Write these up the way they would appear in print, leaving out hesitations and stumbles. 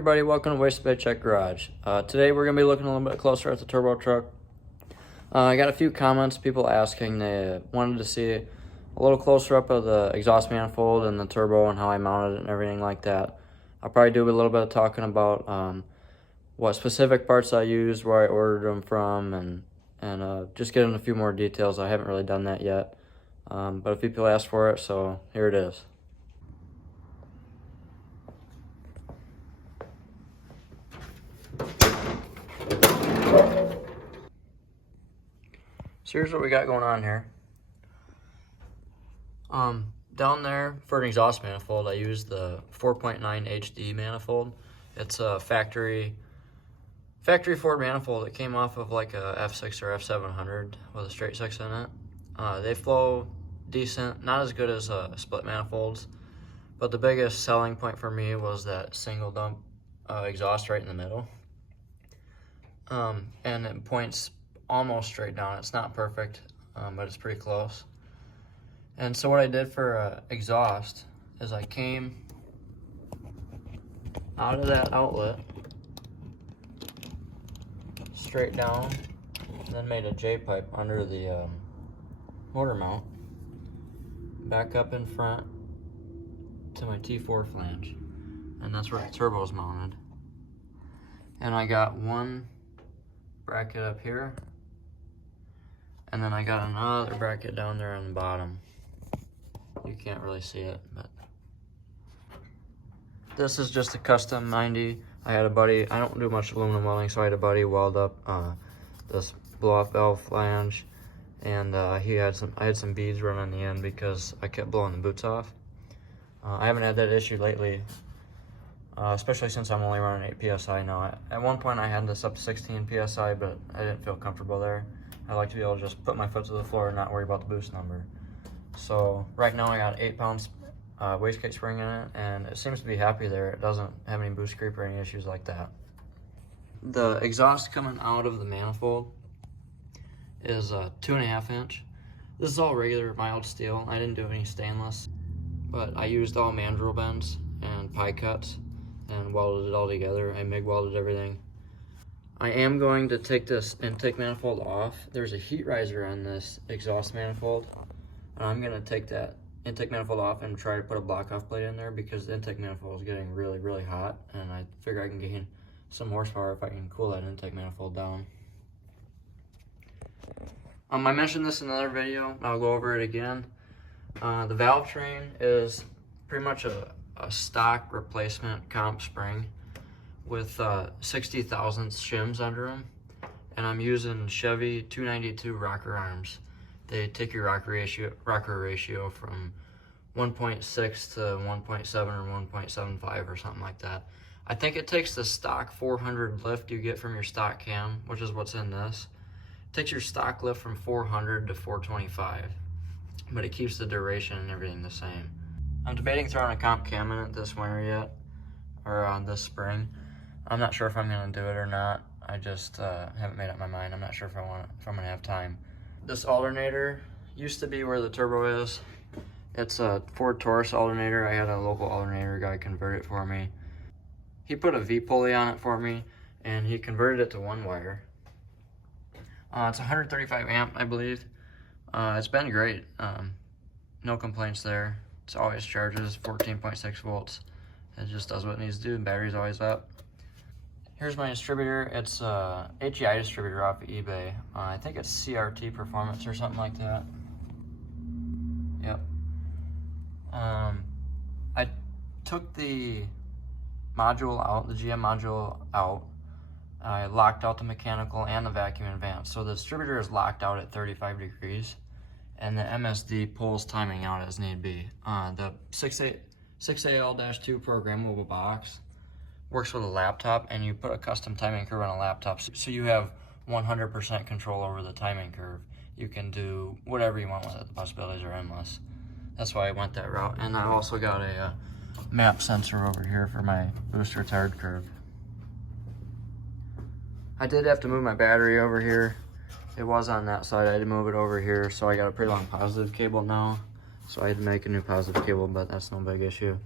everybody, welcome to Wastegate Check Garage. Today we're going to be looking a little bit closer at the turbo truck. I got a few comments, people asking, they wanted to see a little closer up of the exhaust manifold and the turbo and how I mounted it and everything like that. I'll probably do a little bit of talking about what specific parts I used, where I ordered them from, and just getting a few more details. I haven't really done that yet, but a few people asked for it, so here it is. So here's what we got going on here. Down there for an exhaust manifold, I used the 4.9 HD manifold. It's a factory Ford manifold. It came off of like a F6 or F700 with a straight 6 in it. They flow decent, not as good as split manifolds, but the biggest selling point for me was that single dump exhaust right in the middle. And it points almost straight down. It's not perfect, but it's pretty close. And so what I did for exhaust is I came out of that outlet, straight down, and then made a J-pipe under the motor mount, back up in front to my T4 flange, and that's where the turbo is mounted. And I got one bracket up here, and then I got another bracket down there on the bottom. You can't really see it, but this is just a custom 90. I had a buddy, I don't do much aluminum welding, so I had a buddy weld up this blow-off valve flange, and I had some beads run on the end because I kept blowing the boots off. I haven't had that issue lately, especially since I'm only running 8 PSI now. At one point I had this up to 16 PSI, but I didn't feel comfortable there. I like to be able to just put my foot to the floor and not worry about the boost number. So right now I got 8 pounds wastegate spring in it, and it seems to be happy there. It doesn't have any boost creep or any issues like that. The exhaust coming out of the manifold is 2.5 inch. This is all regular mild steel. I didn't do any stainless, but I used all mandrel bends and pie cuts and welded it all together. I MIG welded everything. I am going to take this intake manifold off. There's a heat riser on this exhaust manifold, and I'm going to take that intake manifold off and try to put a block off plate in there because the intake manifold is getting really hot, and I figure I can gain some horsepower if I can cool that intake manifold down. I mentioned this in another video, I'll go over it again. The valve train is pretty much a stock replacement comp spring with 60 thousandths shims under them, and I'm using Chevy 292 rocker arms. They take your rocker ratio from 1.6 to 1.7 or 1.75 or something like that. I think it takes the stock 400 lift you get from your stock cam, which is what's in this. It takes your stock lift from 400 to 425, but it keeps the duration and everything the same. I'm debating throwing a comp cam in it this winter yet, or this spring. I'm not sure if I'm going to do it or not. I just haven't made up my mind. I'm not sure if I'm going to have time. This alternator used to be where the turbo is. It's a Ford Taurus alternator. I had a local alternator guy convert it for me. He put a V-pulley on it for me, and he converted it to one wire. It's 135 amp, I believe. It's been great. No complaints there. It always charges 14.6 volts. It just does what it needs to do. The battery's always up. Here's my distributor. It's a HEI distributor off of eBay. I think it's CRT Performance or something like that. Yep. I took the module out, the GM module out. I locked out the mechanical and the vacuum and vent. So the distributor is locked out at 35 degrees, and the MSD pulls timing out as need be. The 6AL-2 programmable box works with a laptop, and you put a custom timing curve on a laptop, so you have 100% control over the timing curve. You can do whatever you want with it. The possibilities are endless. That's why I went that route. And I also got a map sensor over here for my boost retard curve. I did have to move my battery over here. It was on that side. I had to move it over here, so I got a pretty long positive cable now. So I had to make a new positive cable, but that's no big issue.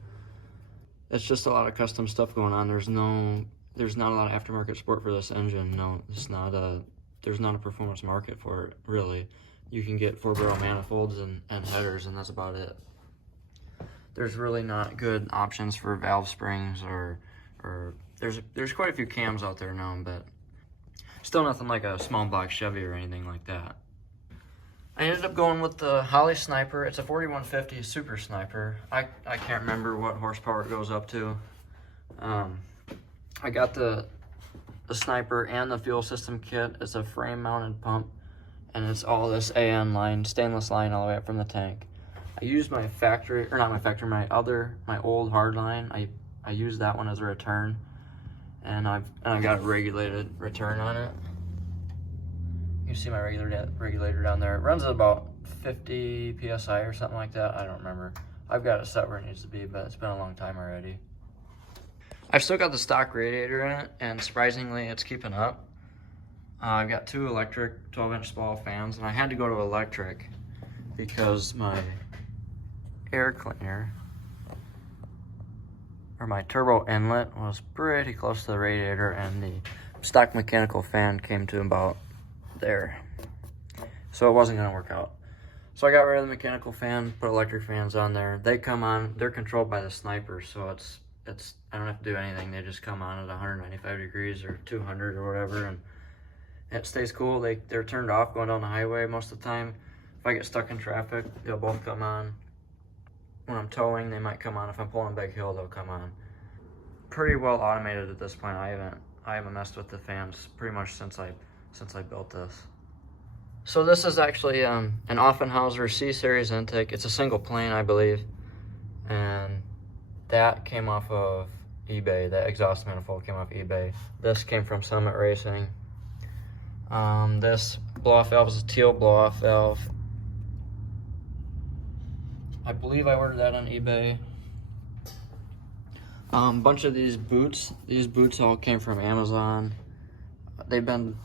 it's just a lot of custom stuff going on. There's not a lot of aftermarket support for this engine. No, there's not a performance market for it, really. You can get 4-barrel manifolds and headers, and that's about it. There's really not good options for valve springs, or there's quite a few cams out there now, but still nothing like a small block Chevy or anything like that. I ended up going with the Holley Sniper. It's a 4150 Super Sniper. I can't remember what horsepower it goes up to. I got the Sniper and the fuel system kit. It's a frame mounted pump, and it's all this AN line, stainless line all the way up from the tank. I used my factory, or not my factory, my old hard line. I used that one as a return, and I got a regulated return on it. You see my regulator down there. It runs at about 50 PSI or something like that. I don't remember. I've got it set where it needs to be, but it's been a long time already. I've still got the stock radiator in it, and surprisingly, it's keeping up. I've got 2 electric 12-inch ball fans, and I had to go to electric because my air cleaner, or my turbo inlet, was pretty close to the radiator, and the stock mechanical fan came to about there. So it wasn't going to work out. So I got rid of the mechanical fan, put electric fans on there. They come on, they're controlled by the Sniper, so it's I don't have to do anything. They just come on at 195 degrees or 200 or whatever, and it stays cool. They're turned off going down the highway most of the time. If I get stuck in traffic, they'll both come on. When I'm towing, they might come on. If I'm pulling a big hill, they'll come on. Pretty well automated at this point. I haven't messed with the fans pretty much since I built this. So this is actually an Offenhauser C-Series intake. It's a single plane, I believe, and that came off of eBay. That exhaust manifold came off eBay. This came from Summit Racing. This blow-off valve is a teal blow-off valve. I believe I ordered that on eBay. Bunch of these boots all came from Amazon. They've been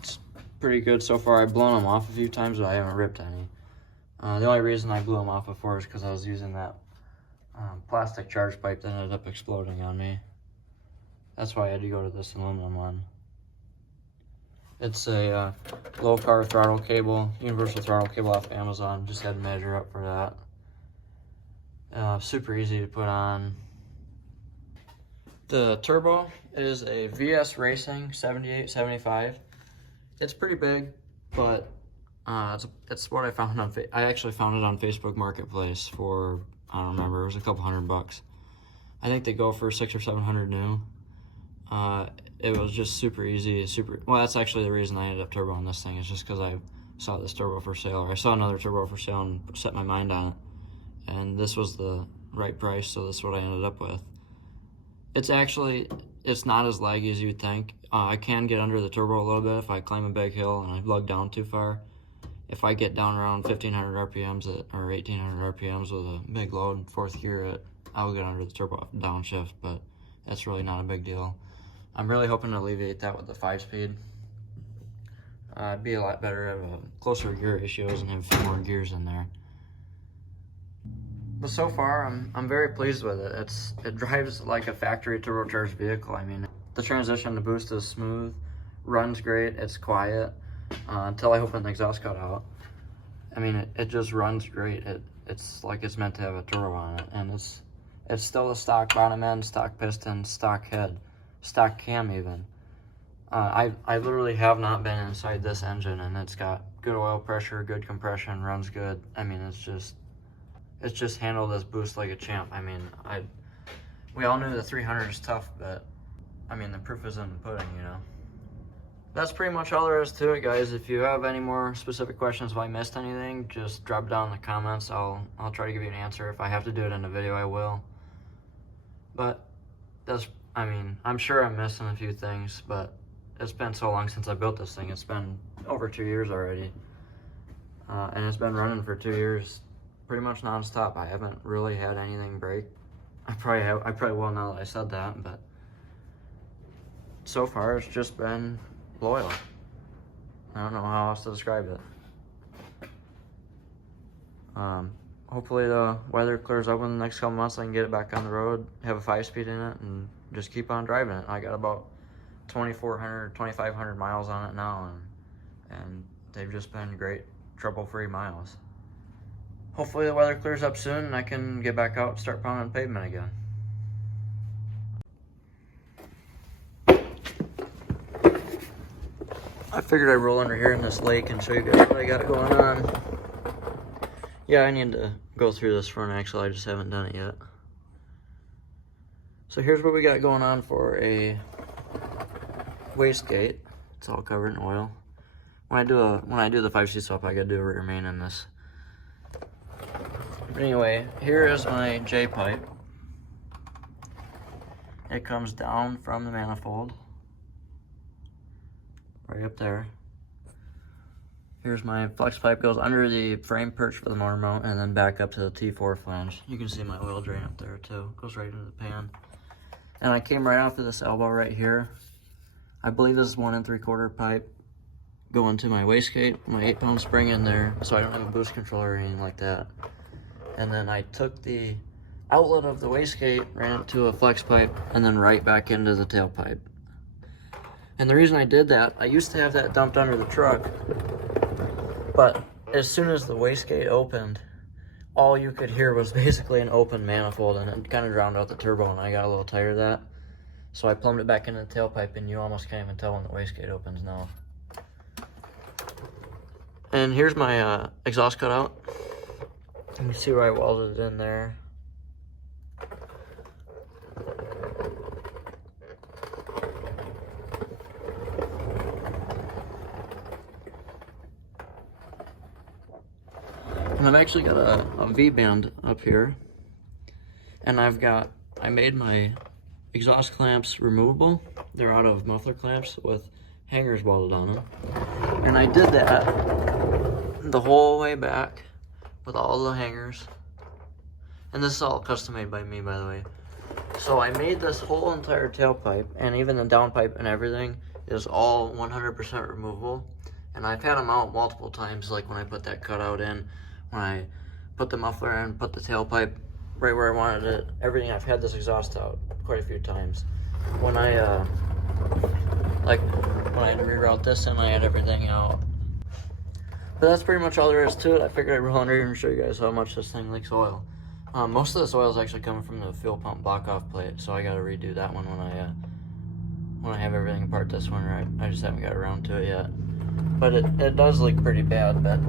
pretty good so far. I've blown them off a few times, but I haven't ripped any. The only reason I blew them off before is because I was using that plastic charge pipe that ended up exploding on me. That's why I had to go to this aluminum one. It's a low power throttle cable, universal throttle cable off Amazon. Just had to measure up for that. Super easy to put on. The turbo is a VS Racing 7875. It's pretty big, but it's what I found on I actually found it on Facebook Marketplace for, I don't remember, it was a couple $100. I think they go for $600 or $700 new. It was just super easy, well, that's actually the reason I ended up turboing this thing. It's just because I saw this turbo for sale, or I saw another turbo for sale and set my mind on it. And this was the right price, so this is what I ended up with. It's not as laggy as you'd think. I can get under the turbo a little bit if I climb a big hill and I lug down too far. If I get down around 1500 RPMs or 1800 RPMs with a big load, 4th gear, I'll get under the turbo downshift, but that's really not a big deal. I'm really hoping to alleviate that with the 5-speed. It'd be a lot better to have closer gear ratios and have a few more gears in there. But so far, I'm very pleased with it. It drives like a factory turbocharged vehicle. I mean, the transition to boost is smooth, runs great, it's quiet, until I open the exhaust cutout. I mean, it just runs great. It's like it's meant to have a turbo on it, and it's still a stock bottom end, stock piston, stock head, stock cam even. I literally have not been inside this engine, and it's got good oil pressure, good compression, runs good. I mean, it's just handled this boost like a champ. I mean, we all knew the 300 is tough, but I mean, the proof is in the pudding, you know. That's pretty much all there is to it, guys. If you have any more specific questions, if I missed anything, just drop it down in the comments. I'll try to give you an answer. If I have to do it in a video, I will. But I mean, I'm sure I'm missing a few things, but it's been so long since I built this thing. It's been over 2 years already. And it's been running for 2 years pretty much non-stop. I haven't really had anything break. I probably will now that I said that, but so far it's just been loyal. I don't know how else to describe it. hopefully the weather clears up in the next couple months. I can get it back on the road, have a 5-speed in it, and just keep on driving it. I got about 2,400, 2,500 miles on it now, and they've just been great, trouble-free miles. Hopefully the weather clears up soon and I can get back out and start pounding pavement again. I figured I'd roll under here in this lake and show you guys what I got going on. Yeah, I need to go through this front axle, I just haven't done it yet. So here's what we got going on for a wastegate. It's all covered in oil. When I do the 5C swap, I gotta do a rear main in this. But anyway, here is my J pipe. It comes down from the manifold, right up there. Here's my flex pipe, goes under the frame perch for the motor mount, and then back up to the T4 flange. You can see my oil drain up there too, goes right into the pan. And I came right off of this elbow right here. I believe this is 1 3/4 pipe going to my wastegate, my 8-pound spring in there, so I don't have a boost controller or anything like that. And then I took the outlet of the wastegate, ran it to a flex pipe, and then right back into the tailpipe. And the reason I did that, I used to have that dumped under the truck, but as soon as the wastegate opened, all you could hear was basically an open manifold, and it kind of drowned out the turbo, and I got a little tired of that. So I plumbed it back into the tailpipe, and you almost can't even tell when the wastegate opens now. And here's my exhaust cutout. You can see where I welded it in there. And I've actually got a V-band up here. And I made my exhaust clamps removable. They're out of muffler clamps with hangers welded on them. And I did that the whole way back with all the hangers. And this is all custom made by me, by the way. So I made this whole entire tailpipe, and even the downpipe and everything is all 100% removable. And I've had them out multiple times, like when I put that cutout in, when I put the muffler in, put the tailpipe right where I wanted it, everything. I've had this exhaust out quite a few times. When I had to reroute this in, I had everything out. But that's pretty much all there is to it. I figured I'd roll under here and show you guys how much this thing leaks oil. Most of this oil is actually coming from the fuel pump block-off plate, so I got to redo that one when I have everything apart this winter. I just haven't got around to it yet. But it does leak pretty bad, but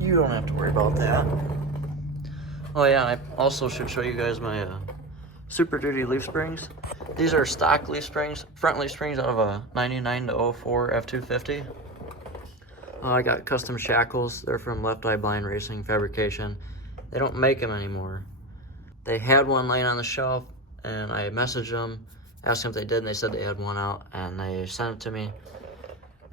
you don't have to worry about that. Oh yeah, I also should show you guys my Super Duty leaf springs. These are stock leaf springs, front leaf springs out of a 99 to 04 F250. I got custom Shackles. They're from Left Eye Blind Racing Fabrication. They don't make them anymore. They had one laying on the shelf, and I messaged them, asked them if they did, and they said they had one out, and they sent it to me.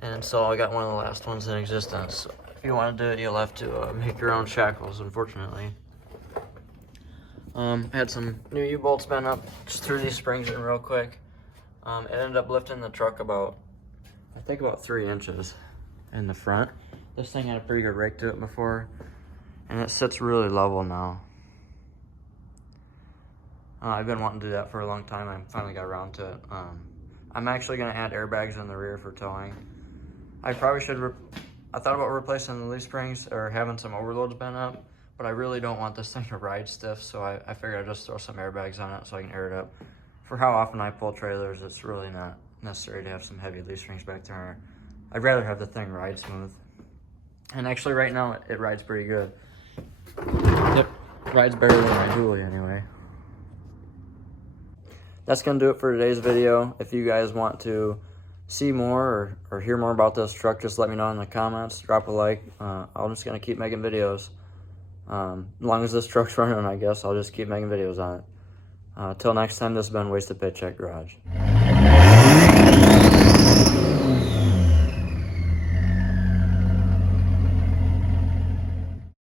And so I got one of the last ones in existence. If you want to do it, you'll have to make your own shackles, unfortunately. I had some new U-bolts bent up, just threw these springs in real quick. It ended up lifting the truck about 3 inches in the front. This thing had a pretty good rake to it before, and it sits really level now. I've been wanting to do that for a long time. I finally got around to it. I'm actually going to add airbags in the rear for towing. I probably should, I thought about replacing the leaf springs or having some overloads bent up, but I really don't want this thing to ride stiff, so I figured I'd just throw some airbags on it so I can air it up. For how often I pull trailers, it's really not necessary to have some heavy leaf springs back there. I'd rather have the thing ride smooth. And actually right now it rides pretty good. It rides better than my dually anyway. That's gonna do it for today's video. If you guys want to see more or hear more about this truck, just let me know in the comments, drop a like. I'm just gonna keep making videos. As long as this truck's running, I guess I'll just keep making videos on it. Till next time, this has been Wasted Paycheck Garage.